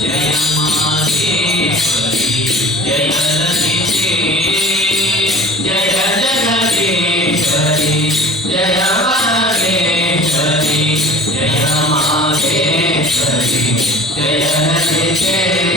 जय माहेश्वरी जय ललिते जय जगदीश्वरी जय परमेश्वरी जय माहेश्वरी जय ललिते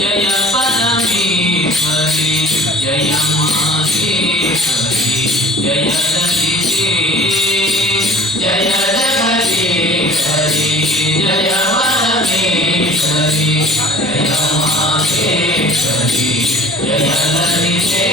जय परमेश्वरी जय माहेश्वरी जय ललिते जय जगदीश्वरी जय परमेश्वरी जय माहेश्वरी जय ललिते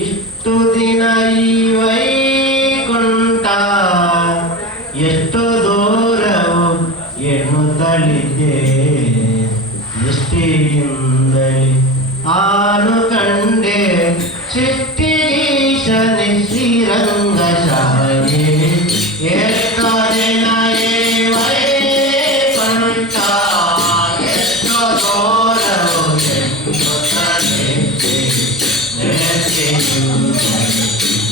ಇಷ್ಟು ದಿನ ಈ ವೈಕುಂಠ ಎಷ್ಟು ದೂರವು ಎನ್ನುತ್ತಲಿದ್ದೆ ದೃಷ್ಟಿಯಿಂದಲೇ ಆನು ಕಂಡೆ ಸೃಷ್ಟಿಗೀಶನೆ ಶ್ರೀರಂಗಶಾಲೆ ಎಷ್ಟೋ ದಿನ ಈ ವೈಕುಂಠ ಎಷ್ಟು ದೂರವು ಎನ್ನುತ್ತಲಿದ್ದೆ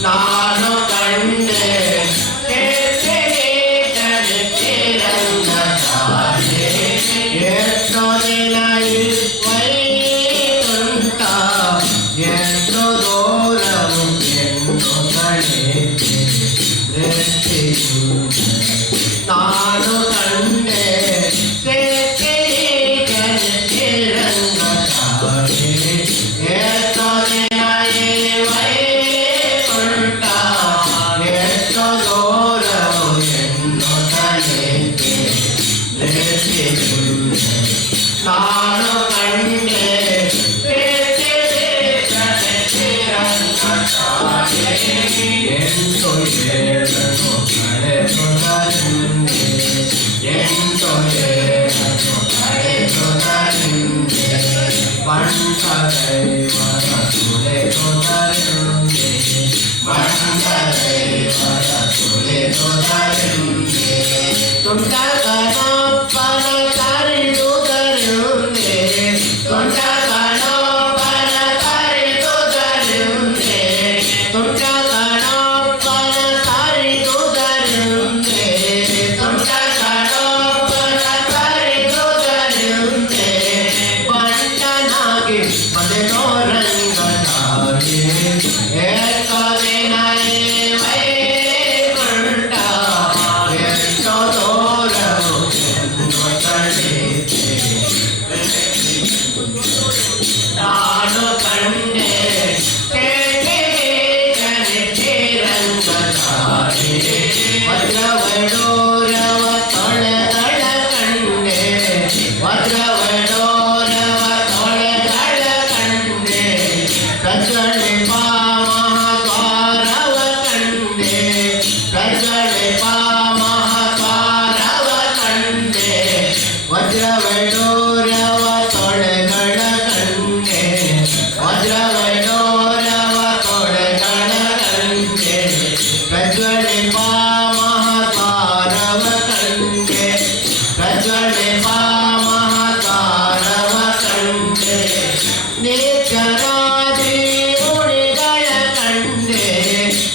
ನಾನು ಕಂಡೆ ಎಷ್ಟೋ ದಿನ ವೈಕುಂಠ ಎಷ್ಟು ದೂರವು ಎಂದು ಕಳೆದೆ ನಾನು ಕಂಡೆ ಎಷ್ಟೋ ದಿನ ನಾನು ಕಂಡೆ ಎಂಟು ಏಳನು ಕಳೆದುದರಿಂದೆ ಎಂಟು ಏಳನು ಕಳೆದುದರಿಂದೆ ಬಂಟ ದೈವರ ತುಳಿದುದರಿಂದೆ ಬಂಟ ದೈವರ ತುಳಿದುದರಿಂದೆ ತುಂಟ ಗಣಪನ ಕರೆದುದರಿಂದೆ ತುಂಟ ಗಣಪನ ಕರೆದುದರಿಂದೆ ತುಂಟ ಗಣಪನ ಕರೆದುದರಿಂದೆ ತುಂಟ ಗಣಪನ ಕರೆದುದರಿಂದೆ ಬಂಟನಾಗಿ ಬದಲೋ ರಂಗನಾಗಿ ಏಕದಿನ ವೈಕುಂಠ ಎಷ್ಟೋ ದೂರವು ಎಂದು ಕಳೆದೆ ನಾನು ಕಂಡೆ ರಂಗಧಾರೆ ವಜ್ರವಡೋರವ ತೊಳೆಗಳ ಕಂಡೆ ವಜ್ರವಡೋರವ ತೊಳೆಗಳ ಕಂಡೆ ಪ್ರಜ್ವಲೆ ಮಹಾದ್ವಾರವ ಕಂಡೆ ಪ್ರಜ್ವಲೆ ಮಹಾದ್ವಾರವ ಕಂಡೆ ವಜ್ರವಡೋರವ ತೊಳೆಗಳ ಕಂಡೆ ವಜ್ರವಡೋರವ ತೊಳೆಗಳ ಕಂಡೆ ಪ್ರಜ್ವಲೆ ಮಹಾದ್ವಾರವ ಕಂಡೆ ಪ್ರಜ್ವಲೆ ಮಹಾದ್ವಾರವ ಕಂಡೆ ನಿರ್ಜರಾದಿ ಮುನಿಗಳ ಕಂಡೆ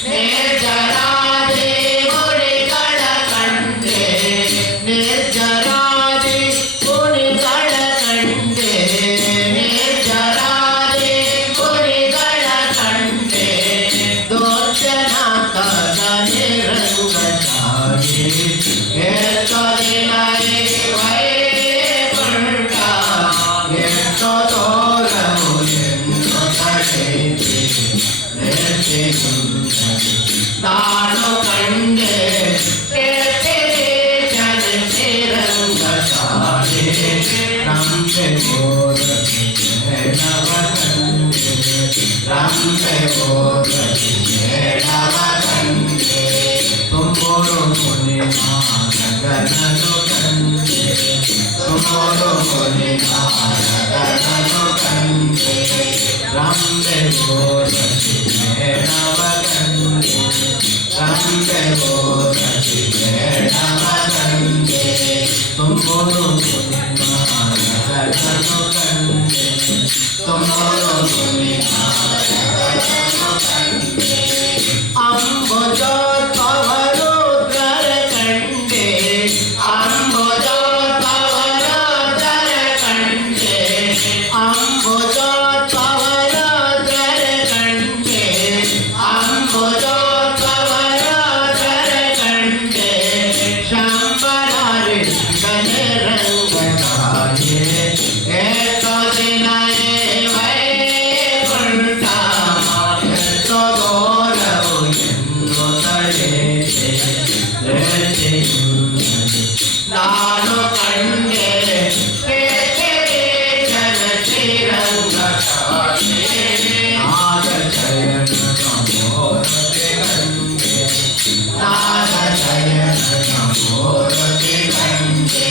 ನಿರ್ಜರಾದಿ ಮುನಿಗಳ ಕಂಡೆ ನಿರ್ಜರಾದಿ ಮುನಿಗಳ ಕಂಡೆ ನಿರ್ಜರಾದಿ ಮುನಿಗಳ ಕಂಡೆ ದೋಷನಾಥ ನಿರಂಗಚಾರಿ ಎಷ್ಟೋ ದಿನ ವೈಕುಂಠ ಎಷ್ಟೋ ದೂರವು ನಾನು ಕಂಡೆ ರಂಗ ಶಾಲೆ ರಂಬೆ ಬೋರತಿ ನವ ಕಂಡೆ ರಂಬೆ ಬೋರತಿ ನವ ಕಂಡೆ ತುಂಬೋರು ಮುನಿ ಮಾನಗನನು ಕಂಡೆ ತುಂಬೋರು ಮುನಿ ಮಾನಗನನು ಕಂಡೆ ರಂಬೆ ಬೋರತಿ ನವ ಕಂಡೆ ರಂಬೆ ಬೋರತಿ ನವ ಕಂಡೆ ತುಂಬೋರು ಮುನಿ ಮಾನಗನನು ಕಂಡೆ ತುಂಬೋರು ಮುನಿ ಮಾನಗನನು ಕಂಡೆ ಅಂಬುಜೋತ್ಪವರುದ್ರ ಕಂಡೆ ಅಂಬುಜೋತ್ಪವರುದ್ರ ಕಂಡೆ ಅಂಬುಜೋತ್ಪವರುದ್ರ ಕಂಡೆ ಅಂಬುಜೋತ್ಪವರುದ್ರ ಕಂಡೆ ಶಂಬರಾರಿ ರಂಗನಾಯೇ ಏಕೋ ದಿನ ವೈಕುಂಠ ಎಷ್ಟೋ ದೂರವು ನಾನು ಕಂಡೆ ಜನ ಶ್ರೀರಂಗ ನಾದ ಶಯನ ಮೋರತೆ ಕಂಡೆ ನಾದ ಶಯನ ಮೋರತೆ ಕಂಡೆ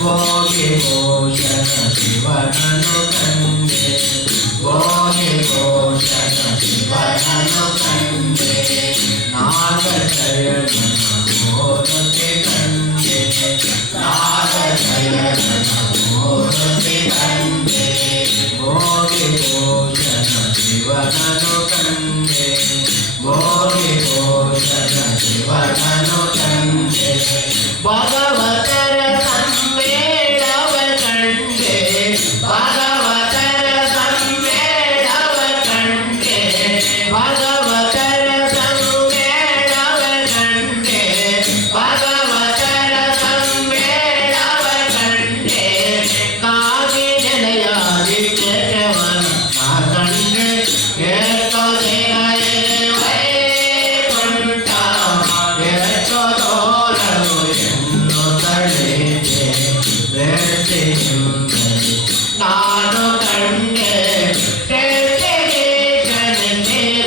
ಭೋಗಿ ಭೂಷಣ ಶಿವನನು ಕಂಡೆ ಭೋಗಿ ಭೂಷಣ ಶಿವನನು ಕಂಡೆ ನಾದ ಶಯನ ಮೋರತೆ ಕಂಡೆ ನಾದ ಶಯನ ಮೋರತೆ ಕಂಡೆ ಭೋಗಿ ಭೂಷಣ ಶಿವನನು ಕಂಡೆ ಭೋಗಿ ಭೂಷಣ ಶಿವನನು ಕಂಡೆ ಭಗವತರ ಸಮ್ಮೇಳವ ಕಂಡೆ ಭಗವತರ ಸಮ್ಮೇಳವ ಕಂಡೆ ಭಗವತರ ಸಮ್ಮೇಳವ ಕಂಡೆ ಭಗವತರ ಸಮ್ಮೇಳವ ಕಂಡೆ ಕಾಗಿ ಜಲಯಾದಿತ್ಯವನ ಕಂಡೆ ಏಕೋ ದಿನ ವೈಕುಂಠ ಎಷ್ಟೋ ದೂರವು ನಾನು ಕಂಡೆ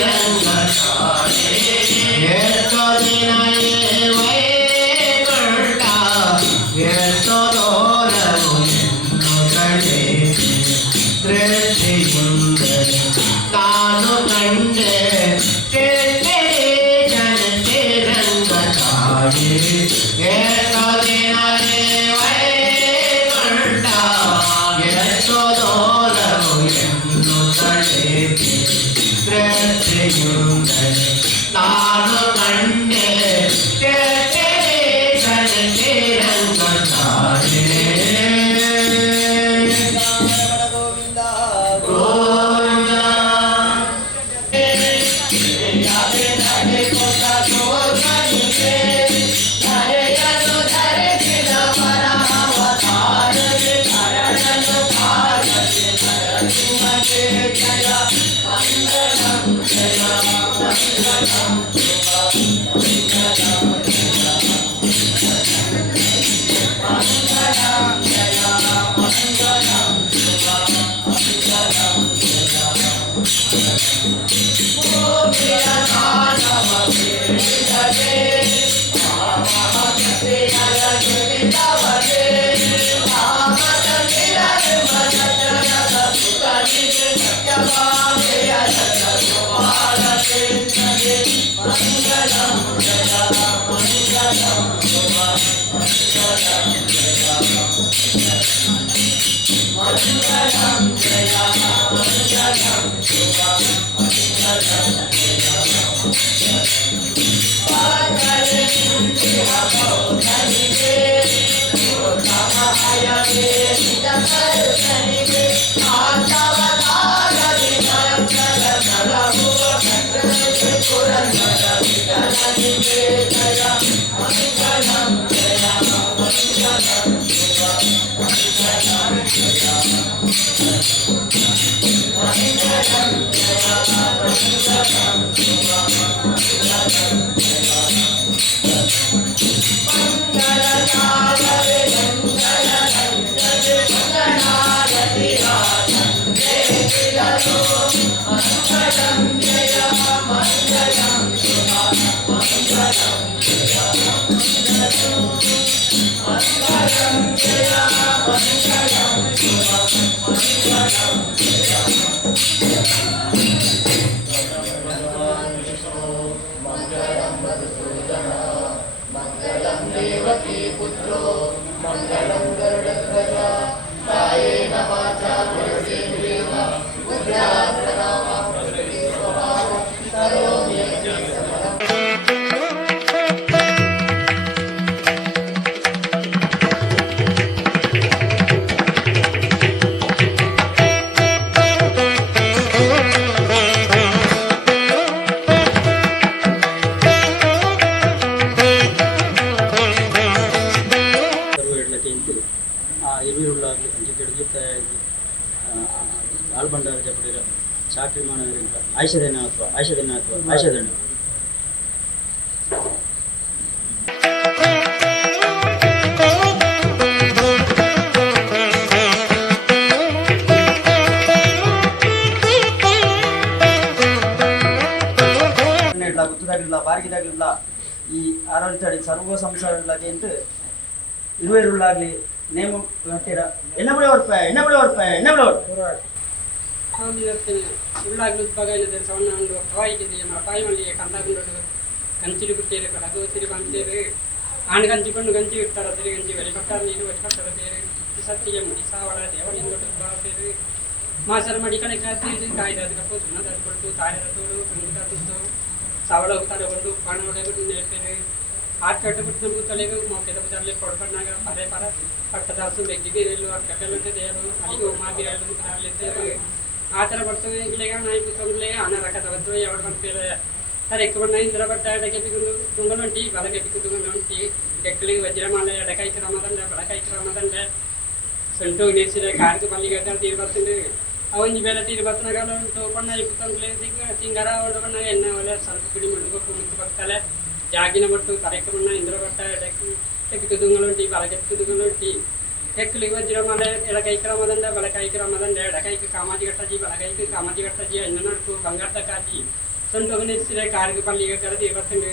ರಂಗ ಶಾಲೆ ಎಷ್ಟೋ ದಿನ ವೈಕುಂಠ ಎಷ್ಟೋ ದೂರವು ದೃಷ್ಟಿಯುಂದರೆ ನಾನು ಕಂಡೆ ರಂಗ ಶಾಲೆ ಎಷ್ಟೋ ದಿನ ವೈಕುಂಠ ಎಷ್ಟೋ ದೂರವು ದೃಷ್ಟಿಯುಂದರೆ ನಾನು ಕಂಡೆ ರಂಗ ಶಾಲೆ ಗೋವಿಂದ ಗೋವಿಂದ Jaya ಆಲ್ಬಂಡಾರ ಜಪಡಿರ ಚಾಕ್ರಿ ಮಾಡೋದ್ರಿಂದ ಆಯ್ಷದಣ್ಣ గుర్తుదాగిಲ್ಲ బారికిದಾಗಿಲ್ಲ ಈ ಆರೋಗ್ಯ ಸರ್ವ ಸಂಸಾರಗಳಾಗಿ ಅಂತ ಇರುವೆರುಳ್ಳಾಗಲಿ ನೇಮ ಮಾಡ್ತೀರಾ ಎಣ್ಣೆ ಉಳ್ಳಾಗ್ಲು ಬಗೈಲದ ಸವಣ್ಣ ಒಂದು ಪಾಯಿಗೆ ಪಾಯಿ ಮಲ್ಲಿಗೆ ಕಂದಾಗುಂಡು ಗಂಚಿಲು ಬಿಟ್ಟೇರು ಕಡಗು ತಿರಿ ಬಂತೇರು ಆಣ್ ಗಂಜಿ ಕೊಂಡು ಗಂಜಿ ಇಡ್ತಾರ ತಿರಿ ಗಂಜಿ ಬಲಿ ಕಟ್ಟಾರ ನೀರು ಬಲಿ ಕಟ್ಟಾರ ಬೇರೆ ಸತ್ತಿಗೆ ಮುಡಿ ಸಾವಳ ದೇವಳಿಂದ ಬಾತೇರು ಮಾಸರ ಮಡಿ ಕಡೆ ಕಾಯ್ದು ಕಾಯ್ದು ಕಪ್ಪು ಸುಣ್ಣದ ಕೊಟ್ಟು ತಾರದ ತೋಡು ಕಂಗುಟ ತುತ್ತು ಸಾವಳ ತಗೊಂಡು ಪಾಣ ಹೊಡೆಬಿಟ್ಟು ನೇರ್ಪೇರು ಆಟ ಕಟ್ಟುಬಿಟ್ಟು ನಮಗೂ ತಲೆಗೂ ಮೊಕ್ಕೆ ತಪ್ಪದಲ್ಲಿ ಕೊಡ್ಕೊಂಡಾಗ ಪದೇ ಪರ ಪಟ್ಟದಾಸು ಬೆಗ್ಗಿಗಿರಲು ಅಕ್ಕಲ್ಲಂತೆ ದೇವರು ಅಲ್ಲಿಗೂ ಮಾಗಿರಲು ಅಲ್ಲಿದ್ದೇವೆ ಆ ಥರ ಬರ್ತವೆ ಇಲ್ಲಿಗ ನಾಯಿ ಕೂತ್ಕೊಂಡ್ಲೆ ಅನ್ನ ರಕದ ಬರ್ತವೆ ఎవరు పంపేరు సరే ఎక్కువ ఇంద్ర బట్ట ఎడకెప్పికుందు దుంగలుంటి బలకెప్పికు దుంగలుంటి ఎక్కలికి వజ్రమాల ఎడకైకి రమ్మదండ బడకైకి రమ్మదండ ಸೊಂಟು ನೀರ್ಸಿದೆ ಕಾರಿಗೆ ಮಲ್ಲಿಗೆ ತೀರು ಬರ್ತಂಡು ಅವೊಂದು ಬೇರೆ ತೀರು ಬರ್ತನಾಗಲ್ಲ ಉಂಟು ಬಣ್ಣ ಇಪ್ಪತ್ತೊಂದ್ಲೆ ಸಿಂಗಾರ ಹೊಂಡು ಬಣ್ಣ ಎಣ್ಣೆ ಒಲೆ ಸ್ವಲ್ಪ ಪಿಡಿ ಮುಡ್ಬೇಕು ಮುತ್ತು ಬರ್ತಲೆ ಜಾಗಿನ ಬಟ್ಟು ಕರೆಕ್ಟ್ ಬಣ್ಣ ಇಂದ್ರ ಬಟ್ಟ ಎಕ್ಕಿತು ದುಂಗಲುಂಟಿ ಬಲಗೆತ್ತು ದುಂಗಲುಂಟಿ ಎಕ್ಕಲಿಗೆ ವಜ್ರಮಾಲೆ ಎಡಕೈకి రమ్మదండ బలకైకి రమ్మదండ ఎడకైకి కామాజీ గట్టజీ బలకైకి కామాజీ గట్టజీ ఎన్న నడుపు బంగారు తక్కాజీ ಸೊಂಟು ನೀರ್ಸಿದೆ ಕಾರಿಗೆ ಪಲ್ಲಿಗೆ ತೀರು ಬರ್ತಂಡು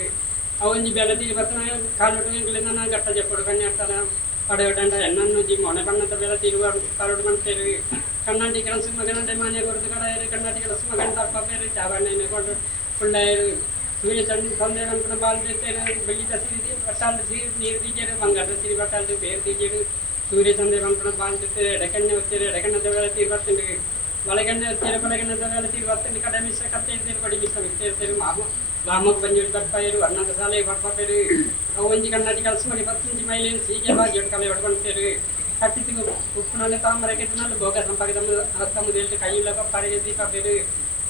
ಅವೊಂದು ಬೇರೆ ತೀರು ಬರ್ತನ ಕಾಲೊಟ್ಟಿಗೆ ನಾನು ಗಟ್ಟ ಜಪ್ಪಡು ಕಣ್ಣಿ ಆಗ್ತಾರ ಪಡೆಯೊಡಂಡ ಎನ್ನನ್ನು ಜಿ ಮೊನೆ ಬಣ್ಣದ ಬೇರೆ ತಿರುವ ಕಾಲೊಡು ಮಾಡ್ತೇವೆ ಕಣ್ಣಾಟಿ ಕೆಲಸ ಮಗನಂಡೆ ಮನೆ ಕೊರದು ಕಡೆ ಕಣ್ಣಾಟಿ ಕೆಲಸ ಮಗನ ತಪ್ಪ ಬೇರೆ ಚಾವಣ್ಣೆ ಕೊಂಡು ಫುಲ್ಲಾಯರು ಸೂರ್ಯ ತಂದೆ ಅನ್ಕೊಂಡು ಬಾಲ್ ಬಿಡ್ತೇನೆ ಬೆಳ್ಳಿದ ಸಿರಿ ಬಟ್ಟಾಲ್ದು ಸಿರಿ ನೀರು ತೀಜೇರು ಬಂಗಾರದ ಸಿರಿ ಬಟ್ಟಾಲ್ದು ಬೇರೆ ತೀಜೇರು ಸೂರ್ಯ ತಂದೆ ಅನ್ಕೊಂಡು ಬಾಲ್ ಬಿಡ್ತೇವೆ ಎಡಕಣ್ಣೆ ಹೊತ್ತೇವೆ ಎಡಕಣ್ಣದ ಬೇಳೆ ತೀರು ಬರ್ತೇವೆ ಬಲಗಣ್ಣೆ ಹೊತ್ತೇವೆ ಬಲಗಣ್ಣದ ಬೇಳೆ ತೀರು ಬರ್ತೇನೆ ಕಡೆ ಮಿಸ್ ಕತ್ತೆ ಇರ್ತೇವೆ ಬಡಿ ಮಿಸ್ ಇರ್ತೇವೆ ಮಾಮಕ್ಕೆ ಬಂಜಿ ಬರ್ಪಾಯರು ಅನ್ನದ ಸಾಲೆ ಬರ್ಪಾಪೇರು ಅವು ಒಂಜಿ ಕಣ್ಣಾಟಿ ಕಲಸ ಮಾಡಿ ಬತ್ತಂಜಿ ಮೈಲೇನು ಸೀಗೆ ಬಾಗಿ ಕಲೆ ಹೊಡ್ಕೊಂತೇರು ಕಟ್ಟಿತಿಗೂ ಉಪ್ಪುನಲ್ಲಿ ತಾಮರಗೆಟ್ಟಿನಲ್ಲಿ ಭೋಗ ಸಂಪಾದ ಹತ್ತೊಂದು ಹೇಳ್ತು ಕೈಯಿಲ್ಲ ಪಪ್ಪಾರಿಗೆ ದೀಪೇರು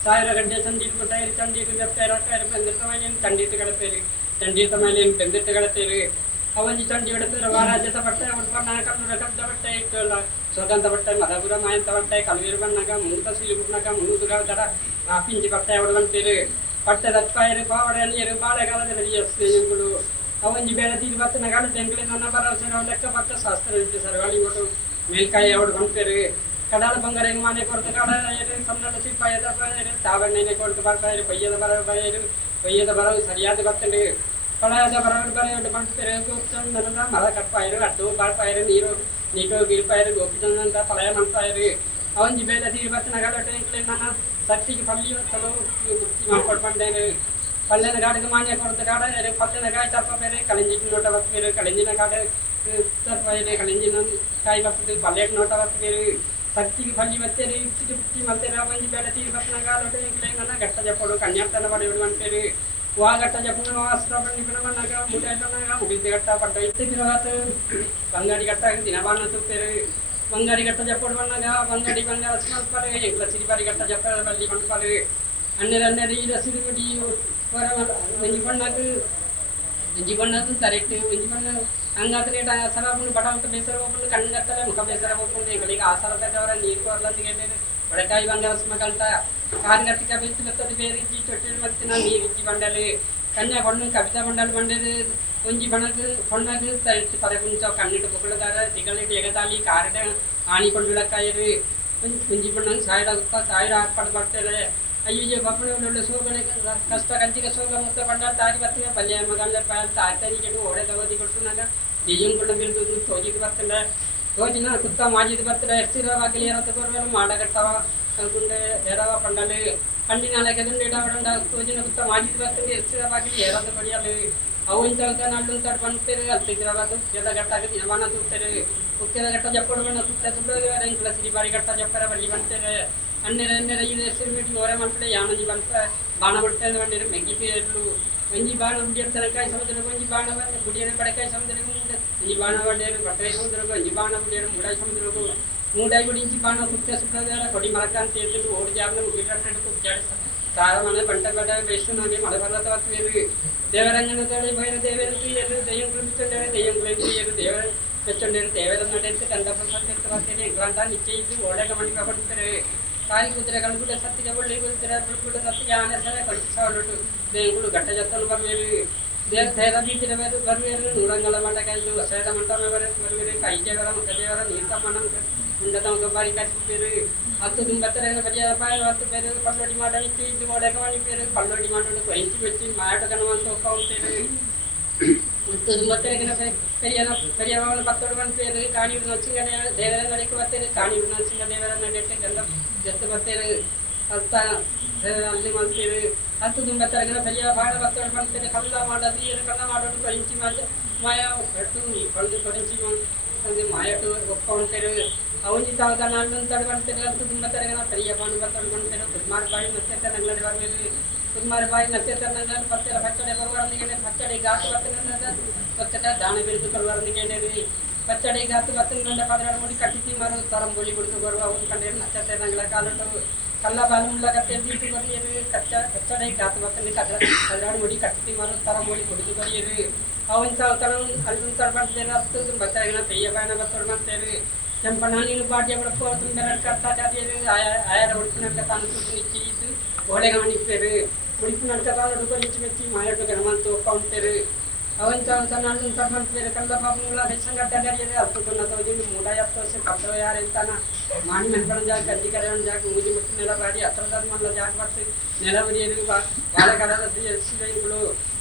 ಸಾವಿರ ಗಂಟೆ ಚಂದಿಟ್ಟು ಕೊಟ್ಟಾಯಿರು ಚಂದಿಟ್ಟು ಬೆಪ್ಪಾರು ಅಕ್ಕಾರು ಬೆಂದಿರ್ತ ಮೈಲೇನು ಚಂಡಿಟ್ಟು ಗಡಪೇರು ಚಂಡಿತ ಮೈಲೇನು ಬೆಂದಿಟ್ಟು ಗಡಪೇರು ಅವೊಂಜಿ ಚಂಡಿ ಹೊಡೆದ್ರೆ ವಾರಾಜ್ಯದ ಬಟ್ಟೆ ಉಡ್ಬಣ್ಣ ಕನ್ನಡ ಕಬ್ದ ಬಟ್ಟೆ ಇಟ್ಟಲ್ಲ ಸ್ವತಂತ್ರ ಬಟ್ಟೆ ಮದಪುರ ಮಾಯಂತ ಬಟ್ಟೆ ಕಲ್ವೀರು ಬಣ್ಣಗ ಮುಂತ ಸಿಲಿಬುಟ್ನಾಗ ಮುನ್ನುದು ಗಾಲ್ತಾರ ಪಿಂಚಿ ಬಟ್ಟೆ ಹೊಡ್ಕೊಂತೇರು ಪಟ್ಟೆ ದಪ್ಪಾಯರು ಪಾವಡೆ ಅಲ್ಲಿಯರು ಬಾಳೆಗಾಲದಲ್ಲಿ ಯೋಚನೆಗಳು ಅವೊಂಜಿ ಬೇರೆ ತೀರು ಬತ್ತನ ಗಾಡು ತೆಂಕಲೆ ನನ್ನ ಭರವಸೆ ಲೆಕ್ಕ ಪಕ್ಕ ಶಾಸ್ತ್ರ ಇರುತ್ತೆ ಸರ್ ಗಾಳಿ ಕೊಟ್ಟು ಮೇಲ್ಕಾಯಿ ಹೊಡ್ಕೊಂತೇರು ಕಡಾಲ ಬಂಗಾರ ಮನೆ ಕೊರತು ಕಡ ಕನ್ನಡ ಸಿಪ್ಪಾಯದ ಚಾವಣ್ಣೆ ಕೊಟ್ಟು ಬರ್ತಾಯಿರು ಕೊಯ್ಯದ ಬರವು ಸರಿಯಾದ ಬರ್ತಂಡು ಪಳೆಯದ ಬರವು ಬರೆಯೋದು ಬಂತೇರು ಗೋಪಿಚಂದನದ ಮರ ಕಟ್ಪಾಯರು ಅಡ್ಡು ಬಾಳ್ಪಾಯರು ನೀಟು ಗಿಲ್ಪಾಯರು ಗೋಪಿಚಂದನದ ಪಳೆಯ ಮಾಡ್ತಾಯಿರು ಅವೊಂಜಿ ಬೇರೆ ತೀರು ಬತ್ತನ ಗಾಡು ತೆಂಕಲೆ ನನ್ನ ಸತ್ತಿಗೆ ಪಲ್ಲಿ ಹೊತ್ತಲು ಬುತ್ತಿ ಮಾಡ್ಕೊಡ್ಬಂಡೇರು ಪಲ್ಯನ ಗಾಡಿಗೆ ಮಾನ್ಯ ಕೊರತ ಗಾಡ ಪಲ್ಯನ ಕಾಯಿ ತಪ್ಪ ಬೇರೆ ಕಳಿಂಜಿನ ನೋಟ ಬರ್ತೇರು ಕಳಿಂಜಿನ ಗಾಡ ತಪ್ಪ ಬೇರೆ ಕಳಿಂಜಿನ ಕಾಯಿ ಬರ್ತದೆ ಪಲ್ಯಕ್ಕೆ ನೋಟ ಬರ್ತೇರು ಸತ್ತಿಗೆ ಪಲ್ಲಿ ಬತ್ತೇರು ಇಷ್ಟಿಗೆ ಬುತ್ತಿ ಮಾಡ್ತೇರು ಅವೊಂಜಿ ಬೇಳೆ ತೀರು ಬತ್ತನ ಗಾಲೋಟೆ ನನ್ನ ಗಟ್ಟ ಜಪ್ಪಡು ಕನ್ಯಾಪ್ತನ ಪಡೆಯೋಡು ಅಂಟೇರು ವಾ ಗಟ್ಟ ಜಪ್ಪನ ಅಸ್ತ್ರ ಬಂದಿನ ಮಣ್ಣಾಗ ಮುಟ್ಟಾಗ ಉಳಿದ ಗಟ್ಟ ಪಡ್ಡ ಇತ್ತಿಗಿರುವಾತ ಬಂಗಾಡಿ ಗಟ್ಟ ದಿನ ಬಾಣ ತುಪ್ಪೇರು ಬಂಗಾರಿ ಗಟ್ಟ ಜಪ್ಪಡು ಬಣ್ಣಾಗ ಬಂಗಾಡಿ ಬಂಗಾರ ಸ್ಮಲ್ಪರೆ ಎಂಗ್ಲ ಸಿರಿಬಾರಿ ಗಟ್ಟ ಜಪ್ಪ ಬಲ್ಲಿ ಬಂಡ್ಪಾರು ಅನ್ನೆರನ್ನೆರಿ ಇಲ್ಲ ಸಿರಿಗುಡಿ ಒಂಜಿ ಬಣ್ಣದು ಕರೆಕ್ಟ್ ಒಂಜಿ ಬಣ್ಣ ಹಂಗಾದ್ರೆ ಸರಬನ್ನು ಬಟಾಲ್ತ ಬೇಸರ ಹೋಗ್ಕೊಂಡು ಕಣ್ಣತ್ತಲೆ ಮುಖ ಬೇಸರ ಹೋಗ್ಕೊಂಡು ಎಂಗಳಿಗೆ ಆಸರದವರ ನೀರು ಕೊರ್ಲಂದಿಗೆ ಬಡಕಾಯಿ ಬಂಗಾರ ಸ್ಮಗಲ್ತ ಕಾನ್ಗಟ್ಟಿಕ ಬೇತು ಬರ್ತದೆ ಬೇರೆ ಇಜ್ಜಿ ಚೊಟ್ಟೆಲು ಮತ್ತೆ ನಾನು ನೀರು ಇಜ್ಜಿ ಬಂಡಲು ಕನ್ಯಾ ಬಣ್ಣ ಕವಿತಾ ಬಂಡಲು ಬಂಡದು ಒಂಜಿ ಬಣದು ಹೊಣ್ಣದು ತರಿಟ್ಟು ಪದ ಕುಂಚ ಕಣ್ಣಿಟ್ಟು ಬೊಗಳದಾರ ತಿಗಳಿಟ್ಟು ಎಗದಾಲಿ ಕಾರಡ ಆಣಿ ಕೊಂಡು ಲಕ್ಕಾಯರು ಮುಂಜಿ ಬಣ್ಣ ಸಾಯಿರಾಗುತ್ತಾ ಸಾಯಿರ ಹಾಕ್ಪಟ್ಟು ಬರ್ತಾರೆ ಅಯ್ಯೋ ಬಪ್ಪನ ಒಳ್ಳೆ ಸೋಗನೆ ಕಷ್ಟ ಕಂಚಿಗೆ ಸೋಗ ಮುತ್ತ ಪಂಡ ತಾರಿ ಬರ್ತೀವಿ ಪಲ್ಯ ಮಗಲ್ಲ ಪಾಲ್ ತಾತನಿಗೆ ಓಡೆ ತಗೋದಿ ಕೊಟ್ಟು ನಾನು ದೇಜಂಗಳ ಬಿರುದು ತೋಜಿಗೆ ಬರ್ತಾರೆ ತೋಜಿನ ಕುತ್ತ ಮಾಜಿದ್ ಬರ್ತಾರೆ ಎಷ್ಟಿರವಾಗಲಿ ಏನೋ ತಗೋರ್ಮೇಲೆ ಮಾಡಗಟ್ಟವ ಅನ್ಕೊಂಡೆ ಎರವ ಪಂಡಲೆ ಪಂಡಿನಾಲೆ ಕೆದಂಡು ಇಡಾವಡಂಡ ತೋಜಿನ ಕುತ್ತ ಮಾಜಿದ್ ಬರ್ತಾರೆ ಎಷ್ಟಿರವಾಗಲಿ ಏರದ ಬಡಿಯಲು ಅವು ಇಂಥ ನಲ್ಲು ತಡ್ ಬಂಡ್ತೇವೆ ಅಲ್ತಿದ್ರವಾದ ಕೆದ ಗಟ್ಟಾಗ ದಿನವಾನ ತುತ್ತೇವೆ ಉಕ್ಕೆದ ಗಟ್ಟ ಜಪ್ಪಡು ಬಣ್ಣ ತುತ್ತ ತುಬ್ಬ ಇಂಕಲ ಸಿರಿ ಬಾರಿ ಗಟ್ಟ ಜಪ್ಪರ ಬಳ್ಳಿ ಬಂತೇವೆ ಅನ್ನೆರ ಇದು ಹೆಸರು ಬಿಟ್ಟು ಓರೆ ಮಾಡ್ತಾರೆ ಯಾನಜಿ ಬಂತ ಬಾಣ ಬಿಡ್ತೇವೆ ಬಂದಿರು ಮೆಗ್ಗಿಪೇರು ಒಂಜಿ ಬಾಣ ಉಡಿಯರ್ ತನಕಾಯಿ ಸಮುದ್ರ ಒಂಜಿ ಬಾಣ ಗುಡಿಯರ ಬಡಕಾಯಿ ಸಮುದ್ರ ಒಂಜಿ ಬಾಣ ಬಡ್ಡೇರು ಬಟ್ಟೆ ಸಮುದ್ರಗೂ ಒಂಜಿ ಬಾಣ ಗುಡಿಯರು ಮೂಡಾಯಿ ಸಮುದ್ರಗೂ ಮೂಡಾಯಿ ಗುಡಿ ಇಂಚಿ ಬಾಣ ಕುತ್ತೆ ಸುಟ್ಟದಾರ ಕೊಡಿ ಮರಕ ಅಂತ ಹೇಳ್ತಿದ್ರು ಓಡಿ ಜಾಬ್ನ ಮುಗಿಟ್ಟು ಕುಚ್ಚಾಡ ತಾರ ಮನೆ ಬಂಟ ಬಡ ಬೇಸನಾಗಿ ಮಳೆ ಬರತ್ತವೇರು ದೇವರಂಗನದಲ್ಲಿ ಬೈರ ದೇವರ ತುಯ್ಯರು ದೆಯ್ಯಂ ಕುಳಿತಂಡರೆ ದೆಯ್ಯಂ ಕುಳಿತರು ದೇವರ ಹೆಚ್ಚೊಂಡೇರು ದೇವರ ನಡೆಂತೆ ಗಂಧ ಪ್ರಸಾದ ಗ್ರಂಥ ನಿಶ್ಚಯ ಇದ್ದು ಒಳ್ಳೆಗ ಮಣಿಕ ಕೊಡ್ತಾರೆ ಕಾಲಿ ಕುದುರೆ ಕಳ್ಬಿಟ್ಟ ಸತ್ತಿಗೆ ಒಳ್ಳೆ ಕುದುರೆ ಬಿಡ್ಬಿಟ್ಟು ಸತ್ತಿಗೆ ಆನೆ ಸಲ ಕಳಿಸೋಟು ದೇಗುಳು ಗಟ್ಟ ಜತ್ತಲು ಬರ್ಬೇರು ದೇರ ಬೀತಿರ ಬರ್ಬೇರು ನೂರಂಗಳ ಮಠ ಕಾಯ್ದು ಹೊಸದ ಮಂಟ ಬರ್ಬೇರು ಕೈಜೇವರ ಮುಖಜೇವರ ನೀರ್ತಮ್ಮನ ಉಂಡತ ಮುಖ ಬಾರಿ ಕಾಯಿಸ್ಬಿಟ್ಟೇರು ಹತ್ತು ತುಂಬತ್ತರ ಬರಿಯ ಬಾಯಿ ಹತ್ತು ಬೇರೆ ಪಲ್ಲೊಡಿ ಮಾಡಲಿಕ್ಕೆ ಇದು ಒಡೆಗ ಮಣಿಪೇರು ಪಲ್ಲೊಡಿ ಮಾಡೋದು ಕೊಯ್ಸಿ ಬೆಚ್ಚಿ ಮಾಟಗನವಂತ ಹೋಗ್ತೇರು ಮತ್ತು ತುಂಬತ್ತರ பெரியவங்க பத்தோடு பேர் காணியூர் நச்சுங்க தேவர நடைக்கு பத்தேரு காணியூர் நச்சுங்க தேவர நடைட்டு ಗಂಧ ಜತ್ತು ಬರ್ತೇರು ಅಲ್ಲಿ ಮಾಡ್ತೇವೆ ಹತ್ತು ತುಂಬತ್ತರ பெரிய ಬಾಳ ಬತ್ತೋಡು ಬಂತೇನೆ ಕಲ್ಲ ಮಾಡೋದು ಏನು ಕಲ್ಲ ಮಾಡೋದು ಕೊರಿಂಚಿ ಮಾಯ ಕಟ್ಟು ಕಳೆದು ಕೊರಿಂಚಿ ಅದು ಮಾಯಟ್ಟು ಒಪ್ಕೊಂತೇರು ಅವನಿ ತಾವದ ನಾಲ್ಕು ತಡು ಬಂತೇನೆ ಹತ್ತು ತುಂಬತ್ತರ பெரிய ಬಾಣ ಬತ್ತೋಡು ಬಂತೇರು ಕುಮಾರ್ ಬಾಯಿ ಮತ್ತೆ ನಗಲಡಿ ಬರ್ಬೇಕು ಕುಮಾರ್ ಬಾಯಿ ನಕ್ಷತ್ರ ನಗಲ ಪತ್ತೆರ ಪಚ್ಚಡೆ ಬರುವವರಿಗೆ ಪಚ್ಚಡೆ ಗಾತು ಬರ್ತೇನೆ ಪಚ್ಚಡ ದಾನ ಬಿರುದು ಕೊಡುವವರಿಗೆ ಪಚ್ಚಡೆ ಗಾತು ಬತ್ತಂಗಂಡ ಪದರಾಡು ಮುಡಿ ಕಟ್ಟಿತಿ ಮಾರು ತರಂಬೋಲಿ ಬಿಡುದು ಬರುವ ಒಂದು ಕಂಡೇರು ನಕ್ಷತ್ರ ನಗಲ ಕಾಲಟು ಕಲ್ಲ ಬಾಲು ಮುಳ್ಳಗತ್ತೆ ಬೀಟು ಬರೆಯರು ಕಚ್ಚಡೆ ಗಾತು ಬತ್ತಂಗೆ ಪದರಾಡು ಮುಡಿ ಕಟ್ಟಿತಿ ಮಾರು ತರಂಬೋಲಿ ಬಿಡುದು ಬರೆಯರು ಅವನ್ ತಡ ಅಲ್ಲಿ ತಡ್ಬಂತೇರು ಹತ್ತು ಬತ್ತರಗಿನ ಪೆಯ್ಯ ಬಾಯನ ಬತ್ತೋಡು ಬಂತೇರು ಕೆಂಪಣ್ಣ ನೀನು ಬಾಡ್ಯ ಬಡಪು ತುಂಬೆರಡು ಕಟ್ಟ ಜಾತಿಯರು ಆಯಾರ ಉಡುಪಿನಂತ ತಾನು ಸುಟ್ಟು ನಿಚ್ಚಿ ಇದ್ದು ಒಳೆಗ ಮಣಿಪೇರು ಉಡುಪಿನಂತ ತಾನು ಉಡುಪಲಿಚ್ಚಿ ಮೆಚ್ಚಿ ಮಾಯಟ್ಟು ಗಣಮಂತು ಒಪ್ಕೊಂತೇರು ಅವಂತ ನಾನು ತಗೊಂಡ್ಬೇರೆ ಕಲ್ಲ ಬಾಬುಗಳ ಹೆಚ್ಚಂಗಟ್ಟರಿಯದೆ ಹತ್ತುಕೊಂಡ ತೋಜಿ ಮೂಡ ಎತ್ತೋಸ ಕತ್ತವ ಯಾರೆಂತಾನ ಮಾಡಿ ಮೆನ್ಪಣ ಜಾಗ ಗದ್ದಿ ಕರೆಯೋ ಜಾಗ ಮೂಜಿ ಮುಟ್ಟು ನೆಲ ಬಾಡಿ ಹತ್ರದ ಮಲ್ಲ ಜಾಗ ಬರ್ಸಿ ನೆಲ ಉರಿಯಲು ಬಾಳೆಗಾಲದ ಎಲ್ಸಿಗಳು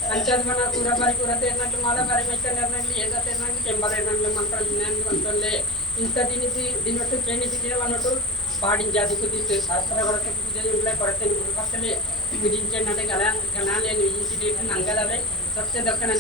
ಅಂಚದ ಮನ ಕೂರ ಬಾರಿ ಕೂರ ತೇರ್ನಗ್ಲು ಮಾಲ ಬಾರಿ ಮೈಕನ್ನೆರ್ನಗ್ಲಿ ಏದ ತೇರ್ನಗ್ಲಿ ಕೆಂಬರ ಏರ್ನಗ್ಲು ಮಂತ್ರ ಜ್ಞಾನ ಅಂತೊಳ್ಳೆ ಇಂಥ ದಿನೊಟ್ಟು ಕೇಣಿಸಿ ದೇವನೊಟ್ಟು ಪಾಡಿನ ಜಾತಿ ಕುದಿತ್ತು ಶಾಸ್ತ್ರ ಹೊರತೆ ಪೂಜೆ ಕೊರತೆ ಗುರುಪತ್ತಲೆ ವಿಧಿಂಚೆ ನಡೆ ಗಣಾಲೆಯನ್ನು ವಿಧಿಸಿ ನಂಗಲವೇ ಸತ್ಯದಕ್ಕನ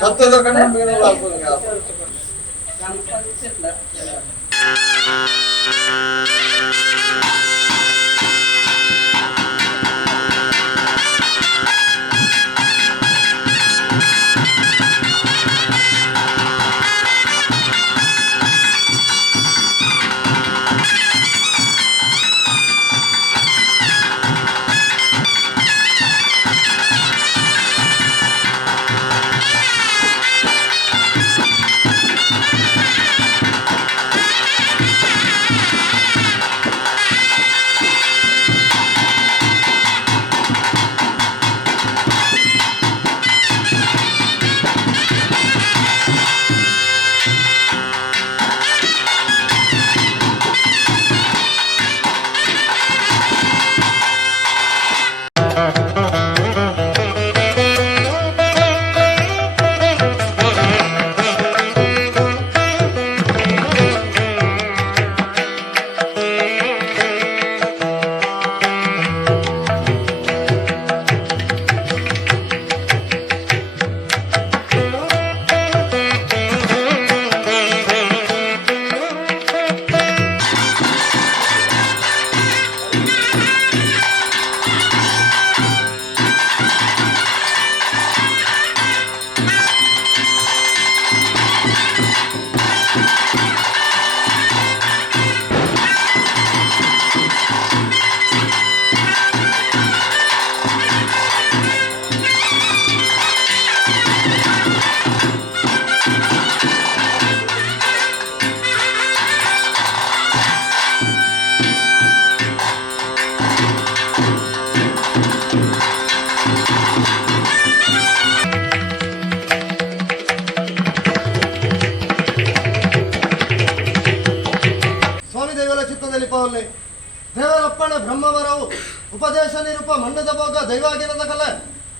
ಉಪದೇಶ ನಿರೂಪ ಮಣ್ಣದ ಭೋಗ ದೈವಾಗಿರದ ಕಲೆ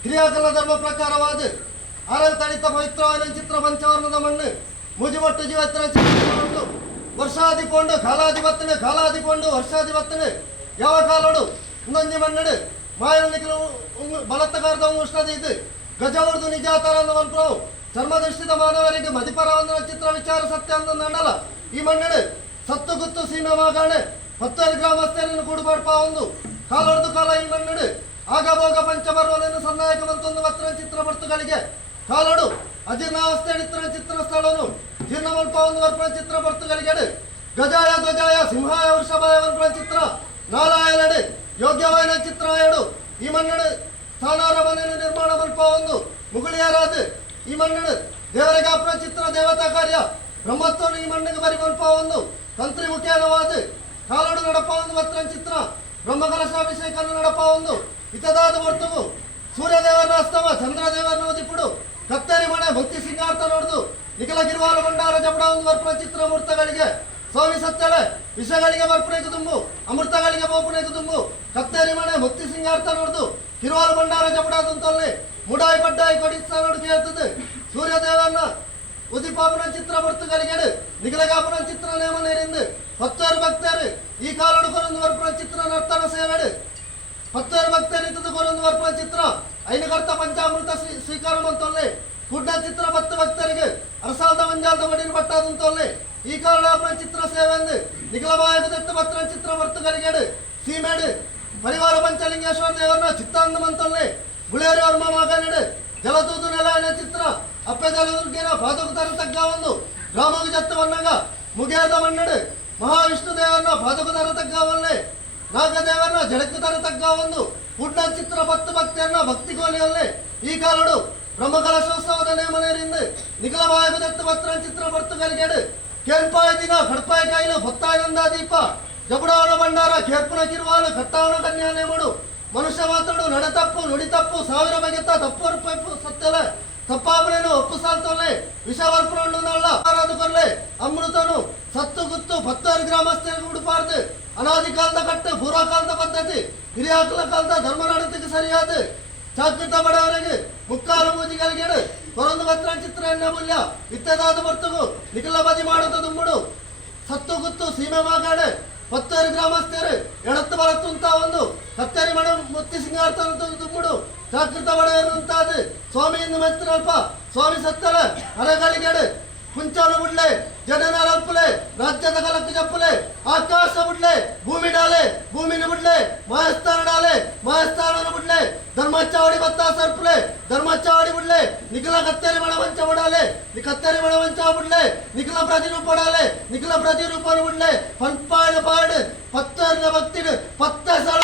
ಕ್ರಿಯಾಕಲ ಧರ್ಮ ಪ್ರಕಾರವಾದ ಆರಲ್ ತಳಿತ ಪವಿತ್ರವಾದ ಚಿತ್ರ ಪಂಚವರ್ಣದ ಮಣ್ಣು ಮುಜಿಮೊಟ್ಟು ಜೀವತ್ರ ಚಿತ್ರ ವರ್ಷಾದಿ ಪೋಂಡು ಕಾಲಾದಿ ಪೋಂಡು ವರ್ಷಾದಿ ಬತ್ತನೆ ಯಾವ ಕಾಲೋಡು ಇನ್ನೊಂದು ಮಣ್ಣಡು ಮಾಯನಿಕಲು ಬಲತ್ತಗಾರದ ಉಷ್ಣದ ಇದು ಗಜ ಉರ್ದು ನಿಜಾತಾರ ಅನ್ನುವಂಥವು ಚರ್ಮದೃಷ್ಟಿದ ಮಾನವರಿಗೆ ಮದಿಪರವಂದನ ಚಿತ್ರ ವಿಚಾರ ಸತ್ಯ ಅಂದ ನಂಡಲ ಈ ಮಣ್ಣಡು ಸತ್ತು ಗುತ್ತು ಸೀಮೆ ಮಾಗಾಣೆ 10 ಗ್ರಾಮಸ್ಥರನ್ನು ಕೂಡುಪಾಡ್ಪ ಒಂದು ಕಾಲೊಡ್ದು ಕಾಲ ಈ ಮಣ್ಣಡು ಆಗ ಭೋಗ ಪಂಚಪರ್ವನನ್ನು ಸನ್ನಾಯಕವಂತೊಂದು ವಸ್ತ್ರ ಚಿತ್ರ ಬರ್ತುಗಳಿಗೆ ಕಾಲೋಡು ಅಜೀರ್ಣಾವಸ್ಥೆ ಇತ್ರ ಚಿತ್ರ ಸ್ಥಳನು ಜೀರ್ಣಮಲ್ಪ ಒಂದು ವರ್ಪಣ ಚಿತ್ರ ಬರ್ತುಗಳಿಗೆ ಗಜಾಯ ಧ್ವಜಾಯ ಸಿಂಹಾಯ ವೃಷಭಾಯ ವರ್ಪಣ ಚಿತ್ರ ನಾಲಾಯನಡೆ ಯೋಗ್ಯವಾದ ಚಿತ್ರ ಏಡು ಈ ಮಣ್ಣಡು ಸ್ಥಾನಾರ ಮನೆಯನ್ನು ನಿರ್ಮಾಣ ಮಲ್ಪ ಒಂದು ಮುಗುಳಿಯರಾದ ಈ ಮಣ್ಣಡು ದೇವರಿಗೆ ಅಪ್ರ ಚಿತ್ರ ದೇವತಾ ಕಾರ್ಯ ಬ್ರಹ್ಮತ್ವನು ಈ ಮಣ್ಣಿಗೆ ಬರಿ ಮಲ್ಪ ಒಂದು ತಂತ್ರಿ ಮುಖ್ಯವಾದ ಕಾಲೋಡು ನಡಪ ಒಂದು ವಸ್ತ್ರ ಚಿತ್ರ ಬ್ರಹ್ಮಕಲಶಾಭಿಷೇಕ ನಡಪ ಒಂದು ಇತದಾದ ವರ್ತವು ಸೂರ್ಯದೇವರ ಅಸ್ತವ ಚಂದ್ರದೇವರ ಓದಿಪುಡು ಕತ್ತರಿ ಮನೆ ಭಕ್ತಿ ಸಿಂಗಾರ್ಥ ನೋಡ್ದು ನಿಖಲ ಗಿರುವಾಲ ಭಂಡಾರ ಜಪಡ ಒಂದು ವರ್ಪಣ ಚಿತ್ರ ಮೂರ್ತಗಳಿಗೆ ಸ್ವಾಮಿ ಸತ್ಯಲೆ ವಿಷಗಳಿಗೆ ಬರ್ಪಣೆಗೆ ತುಂಬು ಅಮೃತಗಳಿಗೆ ಬೋಪಣೆಗೆ ತುಂಬು ಕತ್ತೇರಿ ಮನೆ ಭಕ್ತಿ ಸಿಂಗಾರ್ಥ ನೋಡ್ದು ಕಿರುವಾಲ ಭಂಡಾರ ಜಪಡಾದಂತಲ್ಲಿ ಮುಡಾಯಿ ಬಡ್ಡಾಯಿ ಕೊಡಿಸ್ತ ನೋಡಿಕೆ ಇರ್ತದೆ ಸೂರ್ಯದೇವನ ಉದಿಪಾಪನ ಚಿತ್ರ ಬರ್ತುಗಳಿಗೆ ನಿಖಲಗಾಪನ ಚಿತ್ರ ನೇಮ ನೇರಿಂದ 10 ಭಕ್ತರು ಈ ಕಾಲಡು ಕೊರೊಂದು ವರ್ಪಣ ಚಿತ್ರ ನರ್ತನ ಸೇವೆಡು 10 ಭಕ್ತರು ಇದ್ದದ್ದು ಕೊರೊಂದು ವರ್ಪಣ ಚಿತ್ರ ಐನುಕರ್ತ ಪಂಚಾಮೃತ ಸ್ವೀಕಾರ ಮಂತೊಲ್ಲೆ ಕುಡ್ಡ ಚಿತ್ರ 10 ಭಕ್ತರಿಗೆ ಅರಸಾಲ್ದ ಮಂಜಾಲ್ದ ಮಡಿನ ಬಟ್ಟಾದಂತೊಲ್ಲೆ ಈ ಕಾರಣ ಚಿತ್ರ ಸೇವೆಂದು ನಿಖಲಮಾಯಕದತ್ತ ಪತ್ರ ಚಿತ್ರ ಬರ್ತುಗಳಿಗೆ ಸೀಮೇಡು ಪರಿವಾರ ಪಂಚಲಿಂಗೇಶ್ವರ ದೇವರನ್ನ ಚಿತ್ತಾಂದ ಮಂತೊಲ್ಲೆ ಗುಳೇರಿ ವರ್ಮ ಮಗನಡು ಜಲದೂದು ನೆಲಾಯನ ಚಿತ್ರ ಅಪ್ಪೆ ಜಲದುರ್ಗೇನ ಪಾದಕತರ ತಗ್ಗ ಒಂದು ಗ್ರಾಮಗ ಜತ್ತವನ್ನಾಗ ಮುಗಿಯದ ಮಣ್ಣಡು ಮಹಾವಿಷ್ಣು ದೇವರನ್ನ ಪಾದಕತರ ತಗ್ಗವಲ್ಲೇ ನಾಗದೇವರನ್ನ ಜಡಕ್ಕುತರ ತಗ್ಗ ಒಂದು ಕುಡ್ಡ ಚಿತ್ರ 10 ಭಕ್ತಿಯನ್ನ ಭಕ್ತಿಗೋಲಿಯಲ್ಲೇ ಈ ಕಾಲಡು ಬ್ರಹ್ಮಕಲಶೋತ್ಸವದ ನೇಮನೇರಿಂದ ನಿಖಲಮಾಯಕದತ್ತ ಪತ್ರ ಚಿತ್ರ ಬರ್ತುಗಳಿಗೆ ಕೇಳ್ಪಾಯ ದಿನ ಕಡ್ಪಾಯ ಕಾಯಿಲು ಭತ್ತಾಯನಂದ ದೀಪ ಜಬುಡಾವಣ ಭಂಡಾರ ಕೇರ್ಪುನ ಕಿರುವಾಲು ಕಟ್ಟಾವಣ ಕನ್ಯಾ ನೇಮಡು ಮನುಷ್ಯ ಮಾತಾಡು ನಡತಪ್ಪು ನುಡಿ ತಪ್ಪು 1000 ಬಗೆತ ತಪ್ಪು ಸತ್ಯಲೆ ತಪ್ಪಾಪನೇನು ಒಪ್ಪು ಸಾಲ್ತೊಲ್ಲೆ ವಿಷವರ್ಪಣೆ ಕೊರ್ಲೆ ಅಮೃತನು ಸತ್ತು ಗುತ್ತು 10 ಗ್ರಾಮಸ್ಥರಿಗೆ ಉಡುಪಾರ್ದು ಅನಾದಿ ಕಾಲದ ಕಟ್ಟು ಪೂರ್ವ ಕಾಲದ ಪದ್ಧತಿ ಹಿರಿಯಾಕಲ ಕಾಲದ ಧರ್ಮ ನಡತೆಗೆ ಸರಿಯಾದ ಚಾಕೃತ ಬಡವರಿಗೆ ಮುಕ್ಕಾಲು ಮೂಜಿಗಳಿಗೆ ಕೊರೊಂದು ಪತ್ರ ಚಿತ್ರ ಎಣ್ಣೆ ಮೂಲ್ಯ ಇತ್ಯದಾದ ಬರ್ತುಗು ನಿಖಲ ಬದಿ ಮಾಡುತ್ತ ದುಂಬುಡು ಸತ್ತು ಗುತ್ತು ಸೀಮೆ ಮಾಗಾಡೆ 10 ಗ್ರಾಮಸ್ಥರು ಎಡತ್ತು ಬರತ್ತು ಅಂತ ಒಂದು ಕತ್ತರಿ ಮಣ ಮುತ್ತಿ ಸಿಂಗಾರ್ಥ ದುಂಬುಡು ಚಾಕೃತ ಬಡವರು ಅಂತಾದ ಸ್ವಾಮಿಯಿಂದ ಮೆತ್ತನಲ್ಪ ಸ್ವಾಮಿ ಸತ್ತಲ ಅರಗಳಿಗೆಡೆ ಕುಂಚಾನು ಬಿಡ್ಲೆ ಜನನ ಅಲ್ಪಲೆ ರಾಜ್ಯದ ಕಲಕ್ಕೆ ಜಪ್ಪಲೆ ಆಕಾಶ ಬಿಡ್ಲೆ ಭೂಮಿ ಡಾಲೆ ಭೂಮಿನ ಬಿಡ್ಲೆ ಮಾಯಸ್ಥಾನ ಬಿಡ್ಲೆ ಧರ್ಮಚಾವಡಿ ಬತ್ತ ಸರ್ಪಲೆ ಧರ್ಮಚಾವಡಿ ಬಿಡ್ಲೆ ನಿಖಲ ಕತ್ತರಿ ಮಣವಂಚ ಬಿಡಾಲೆ ಕತ್ತರಿ ಮಣವಂಚ ಬಿಡ್ಲೆ ನಿಖಲ ಪ್ರತಿರೂಪ ಡಾಲೆ ನಿಖಲ ಪ್ರತಿರೂಪನು ಬಿಡ್ಲೆ ಪಂಪಾಡ ಪಾಡು 10 ಭಕ್ತಿಡು 10 ಸಲ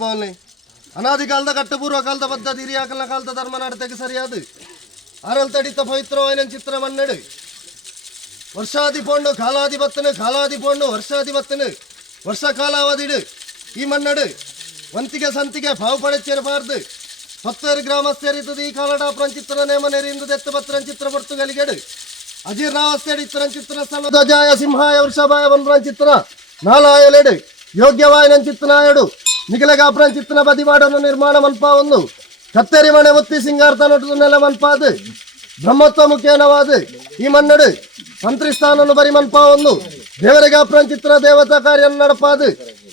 ಪವನ್ನೇ ಅನಾದಿ ಕಾಲದ ಕಟ್ಟಪೂರ್ವ ಕಾಲದ ಪದ್ಧತಿ ಹಿರಿಯಾಕಲ್ನ ಕಾಲದ ಧರ್ಮ ನಡತೆಗೆ ಸರಿಯಾದ ಅರಲ್ ತಡಿತ ಪವಿತ್ರವಾಯಿನ ಚಿತ್ರ ಮನ್ನಡು ವರ್ಷಾದಿ ಪೋಂಡು ಕಾಲಾದಿ ಬತ್ತನು ಕಾಲಾದಿ ಪೋಂಡು ವರ್ಷಾದಿ ಬತ್ತನು ವರ್ಷ ಕಾಲಾವಧಿಡು ಈ ಮನ್ನಡು ವಂತಿಗೆ ಸಂತಿಗೆ ಪಾವು ಪಡೆಚೇರಬಾರ್ದು 10 ಗ್ರಾಮಸ್ಥರಿದ್ದದು ಈ ಕಾಲಡಾಪುರಂ ಚಿತ್ರ ನೇಮ ನೆರೆಯಿಂದ ದೆತ್ತ ಪತ್ರಂ ಚಿತ್ರ ಪೊರ್ತುಗಲಿಗೆಡು ಅಜೀರ್ಣಾವಸ್ಥೆಡು ಇತ್ತರಂ ಚಿತ್ರ ಸ್ಥಳ ಧ್ವಜಾಯ ಸಿಂಹಾಯ ವೃಷಭಾಯ ವನ್ರಂ ಚಿತ್ರ ನಾಲಾಯಲೆಡು ಯೋಗ್ಯವಾಯಿನ ಚಿತ್ರನಾಯಡು ನಿಖಿಲಗಾಪುರಂ ಚಿತ್ರ ಬದಿವಾಡನ್ನು ನಿರ್ಮಾಣ ಮನ್ಪಾವನ್ನು ಕತ್ತೇರಿ ಮನೆ ಒತ್ತಿ ಸಿಂಗಾರ್ತ ನಟದು ನೆಲ ಮನ್ಪಾದು ಬ್ರಹ್ಮತ್ವ ಮುಖ್ಯನವಾದ ಈ ಮನ್ನಡು ಮಂತ್ರಿ ಸ್ಥಾನವನ್ನು ಬರಿ ಮನ್ಪಾವನ್ನು ದೇವರಿಗಾಪುರಂ ಚಿತ್ರ ದೇವತಾ ಕಾರ್ಯ ನಡಪಾದು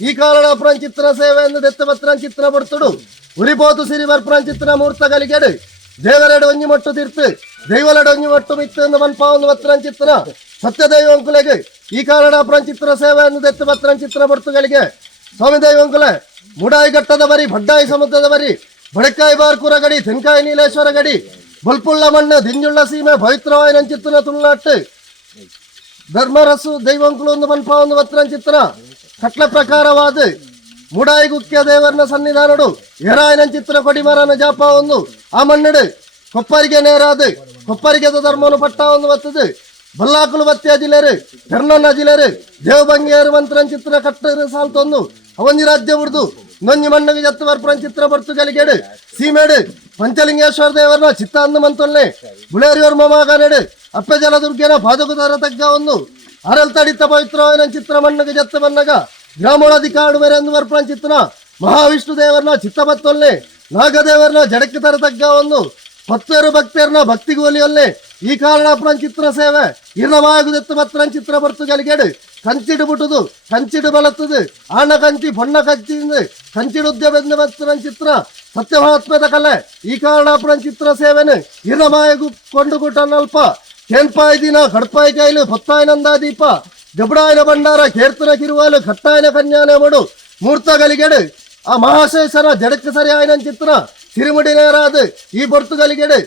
ಈ ಕಾಲಡಾಪುರಂ ಚಿತ್ರ ಸೇವೆಯನ್ನು ದೆತ್ತಪತ್ರಂ ಚಿತ್ರ ಬಡ್ತುಡು ಉರಿಪೋತು ಸಿರಿವರ್ಪುರಂ ಚಿತ್ರ ಮೂರ್ತಗಲಿಗೆಡು ದೇವರೆಡು ಒಂಜಿ ಮಟ್ಟು ತೀರ್ತು ದೈವಲೆಡು ಒಂಜಿ ಮಟ್ಟು ಮಿತ್ತು ಎಂದು ಮನ್ಪಾವನ್ನು ಪತ್ರಂ ಚಿತ್ರ ಸತ್ಯದೈವಂಕುಲೆಗೆ ಈ ಕಾಲಡಾಪುರಂ ಚಿತ್ರ ಸೇವೆಯನ್ನು ದೆತ್ತಪತ್ರಂ ಚಿತ್ರ ಬಡ್ತುಗಳಿಗೆ ಸ್ವಾಮಿ ದೈವಂಕುಲೆ ಮುಡಾಯಿ ಘಟ್ಟದ ಬರಿ ಬಡ್ಡಾಯಿ ಸಮುದ್ರದ ಬರಿ ಬಡಕಾಯಿ ಬಾರ್ಕೂರ ಗಡಿ ತೆನ್ಕಾಯಿ ನೀಲೇಶ್ವರ ಗಡಿ ಬಲ್ಪುಳ್ಳ ಮಣ್ಣು ದಿಂಜುಳ್ಳ ಸೀಮೆ ಪವಿತ್ರವಾಯಿನ ಚಿತ್ರ ತುಳ್ಳಾಟ್ಟು ಧರ್ಮರಸು ದೈವಂಕುಲು ಒಂದು ಮನ್ಪಾವನ್ನು ಪತ್ರಂ ಚಿತ್ರ ಕಟ್ಲ ಪ್ರಕಾರವಾದ ಮುಡಾಯಿ ಗುಖ್ಯ ದೇವರನ ಸನ್ನಿಧಾನಡು ಎರಾಯಿನ ಚಿತ್ರ ಕೊಡಿಮರನ ಜಾಪ ಒಂದು ಆ ಮಣ್ಣಡು ಕೊಪ್ಪರಿಗೆ ನೇರಾದು ಕೊಪ್ಪರಿಗೆದ ಧರ್ಮವನ್ನು ಪಟ್ಟ ಒಂದು ಬತ್ತದು ಬಲ್ಲಾಕುಲು ಬತ್ತಿಯ ಜಿಲ್ಲೆರು ಕರ್ನನ್ನ ಜಿಲ್ಲೆರು ದೇವಭಂಗಿಯರು ಮಂತ್ರನ್ ಚಿತ್ರ ಕಟ್ಟರು ಸಾಲ್ತೊಂದು ಅವನ್ಜಿ ರಾಜ್ಯ ಉಡ್ದು ನೊಂಜಿ ಮಣ್ಣಗೆ ಜತ್ತು ಬರ್ಪುರನ್ ಚಿತ್ರ ಬರ್ತುಗಲಿಗೆಡು ಸೀಮೆಡು ಪಂಚಲಿಂಗೇಶ್ವರ ದೇವರನ ಚಿತ್ತ ಅಂದು ಮಂತೊಲ್ಲೆ ಬುಳೇರಿಯವ್ರ ಮೊಮ್ಮಗನೆಡು ಅಪ್ಪೆ ಜಲದುರ್ಗನ ಪಾದಕುದಾರ ತಗ್ಗ ಒಂದು ಅರಲ್ ತಡಿತ ಪವಿತ್ರವಾಯಿನ ಚಿತ್ರ ಮಣ್ಣಗೆ ಜತ್ತು ಬನ್ನಗ ಗ್ರಾಮೋಳಾಧಿಕಾಡು ಮೇರೆ ಎಂದು ಬರ್ಪುರನ್ ಚಿತ್ರ ಮಹಾವಿಷ್ಣು ದೇವರನ ಚಿತ್ತ ಬತ್ತೊಲ್ಲೆ ನಾಗದೇವರನ ಜಡಕ್ಕೆ ತರ ತಗ್ಗ ಒಂದು ಭಕ್ತರು ಭಕ್ತರನ ಭಕ್ತಿಗೋಲಿಯೊಲ್ಲೆ ಈ ಕಾರಣಾಪುರಂ ಚಿತ್ರ ಸೇವೆ ಇರ್ಣವಾಗುದೆತ್ತು ಪತ್ರಂ ಚಿತ್ರ ಬರ್ತುಗಲಿಗೆಡು ಕಂಚಿಡು ಬಿಟ್ಟುದು ಕಂಚಿಡು ಬಲತ್ತದು ಆಣ ಕಂಚಿ ಬಣ್ಣ ಕಂಚಿಂದು ಕಂಚಿಡು ಉದ್ಯಮ ಪತ್ರಂ ಚಿತ್ರ ಸತ್ಯಮಹಾತ್ಮದ ಕಲೆ ಈ ಕಾರಣಾಪುರಂ ಚಿತ್ರ ಸೇವೆನು ಇರ್ಣಮಾಯಗು ಕೊಂಡು ಗುಟ್ಟನಲ್ಪ ಕೇನ್ಪಾಯಿ ದಿನ ಕಡ್ಪಾಯಿ ಕೈಲು ಹೊತ್ತಾಯಿ ನಂದಾದೀಪ ಜಬಡಾಯಿನ ಭಂಡಾರ ಕೀರ್ತನ ಕಿರುವಾಲು ಕಟ್ಟಾಯಿನ ಕನ್ಯಾನೆ ಮಡು ಮೂರ್ತಗಲಿಗೆಡು ಆ ಮಹಾಶೇಷನ ಜಡಕ್ಕೆ ಸರಿಯಾಯಿನ ಚಿತ್ರ ಸಿರಿಮುಡಿ ನೇರಾದು ಈ ಬೊರ್ತುಗಲಿಗೆಡು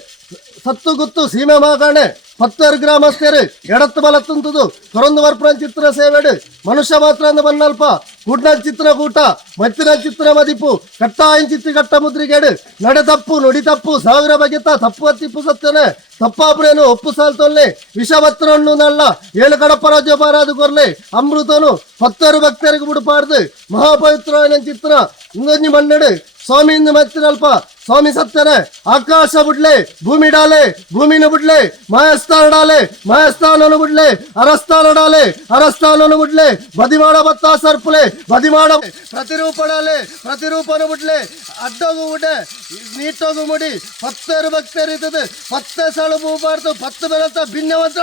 ಸತ್ತು ಗುತ್ತು ಸೀಮೆ ಮಾಗಾಣೆ 10 ಗ್ರಾಮಸ್ಥರು ಎಡತ್ತು ಬಲತ್ತುಂತದು ಕೊರೊಂದು ವರ್ಪುರಂ ಚಿತ್ರ ಸೇವೆಡು ಮನುಷ್ಯ ಮಾತ್ರ ಅಂದ ಬನ್ನಲ್ಪ ಕೂಡ್ನ ಚಿತ್ರ ಕೂಟ ಮತ್ತಿನ ಚಿತ್ರ ಮದಿಪು ಕಟ್ಟಾಯಿನ ಚಿತ್ತಿ ಕಟ್ಟ ಮುದ್ರಿಗೆಡು ನಡೆ ತಪ್ಪು ನುಡಿ ತಪ್ಪು 1000 ಬಗೆತ ತಪ್ಪು ಹತ್ತಿಪ್ಪು ಸತ್ತನೆ ತಪ್ಪಾಪುರೇನು ಒಪ್ಪು ಸಾಲ್ತೊಲ್ಲೆ ವಿಷಭತ್ರನ್ನು ನಲ್ಲ 7 ಕಡಪ ರಾಜ್ಯಪಾರಾದು ಕೊರ್ಲೆ ಅಮೃತನು 10 ಭಕ್ತರಿಗೆ ಬಿಡುಪಾರ್ದು ಮಹಾಪವಿತ್ರವಾಯಿನ ಚಿತ್ರ ಇಂದೊಂಜಿ ಮಣ್ಣೆಡು ಸ್ವಾಮಿಯಿಂದ ಮತ್ತಿರಲ್ಪ ಸ್ವಾಮಿ ಸತ್ತರೆ ಆಕಾಶ ಬಿಡ್ಲೆ ಭೂಮಿ ಡಾಲೆ ಭೂಮಿನ ಬಿಡ್ಲೆ ಮಾಯಸ್ಥಾನನು ಬಿಡ್ಲೆ ಅರಸ್ಥಾನನು ಬಿಡ್ಲೆ ಬದಿ ಮಾಡ ಬತ್ತ ಸರ್ಪುಲೆ ಬದಿ ಮಾಡ ಪ್ರತಿರೂಪನು ಬಿಡ್ಲೆ ಅಡ್ಡೋಗು ಬಿಡ್ಡೆ ನೀಟೋಗು ಮುಡಿ ಪತ್ತೇರು ಭಕ್ತರು ಇದ್ದದು ಪತ್ತೆ ಸಳಬು ಬಾರ್ದು ಪತ್ತು ಬೆಳತ ಭಿನ್ನವಂತ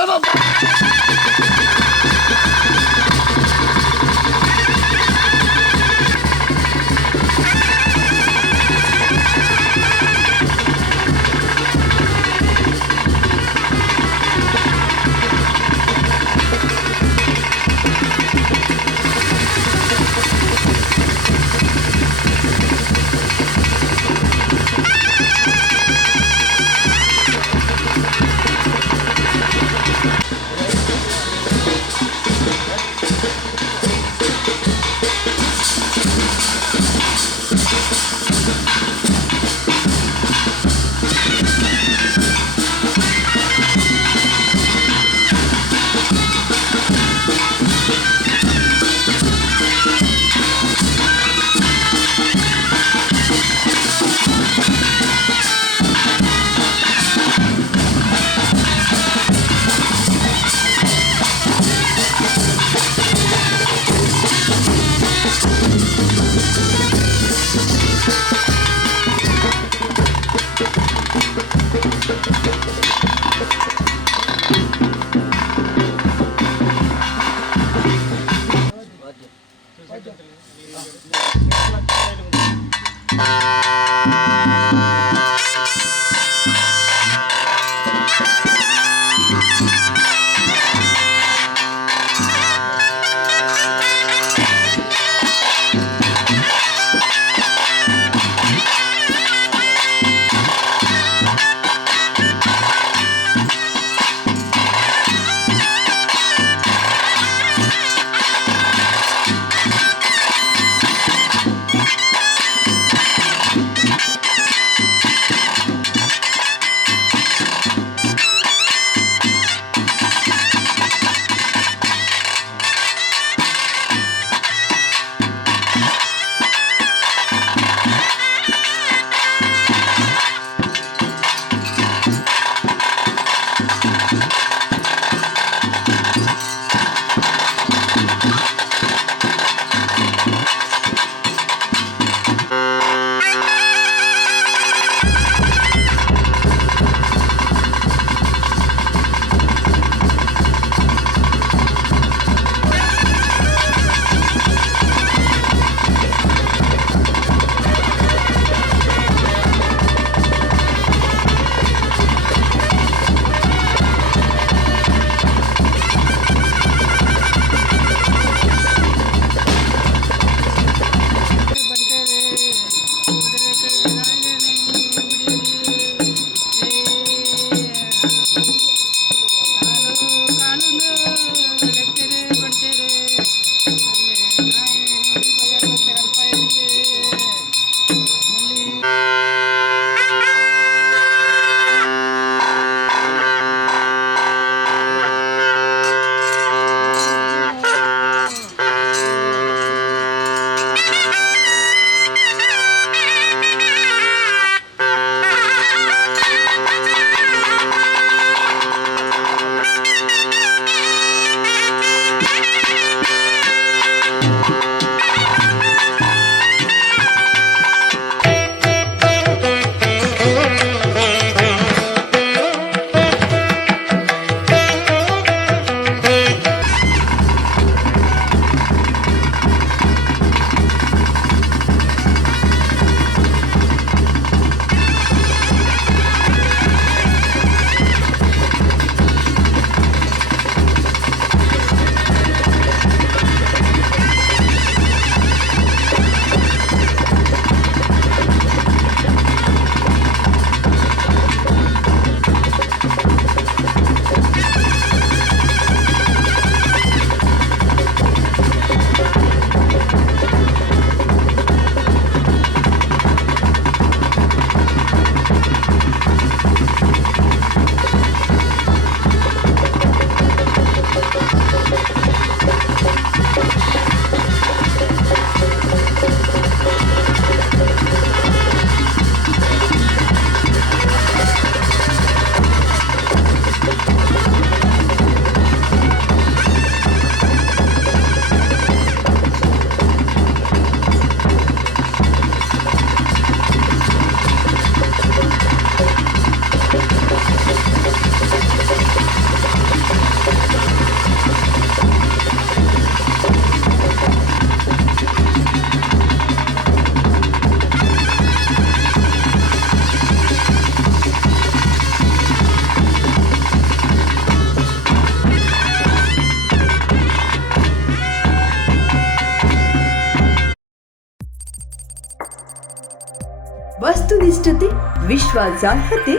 ವಸ್ತುನಿಷ್ಠತೆ, ವಿಶ್ವಾಸಾರ್ಹತೆ,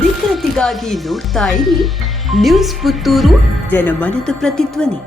ನಿಖರತೆಗಾಗಿ ನೋಡ್ತಾ ಇರಿ ನ್ಯೂಸ್ ಪುತ್ತೂರು, ಜನಮನದ ಪ್ರತಿಧ್ವನಿ.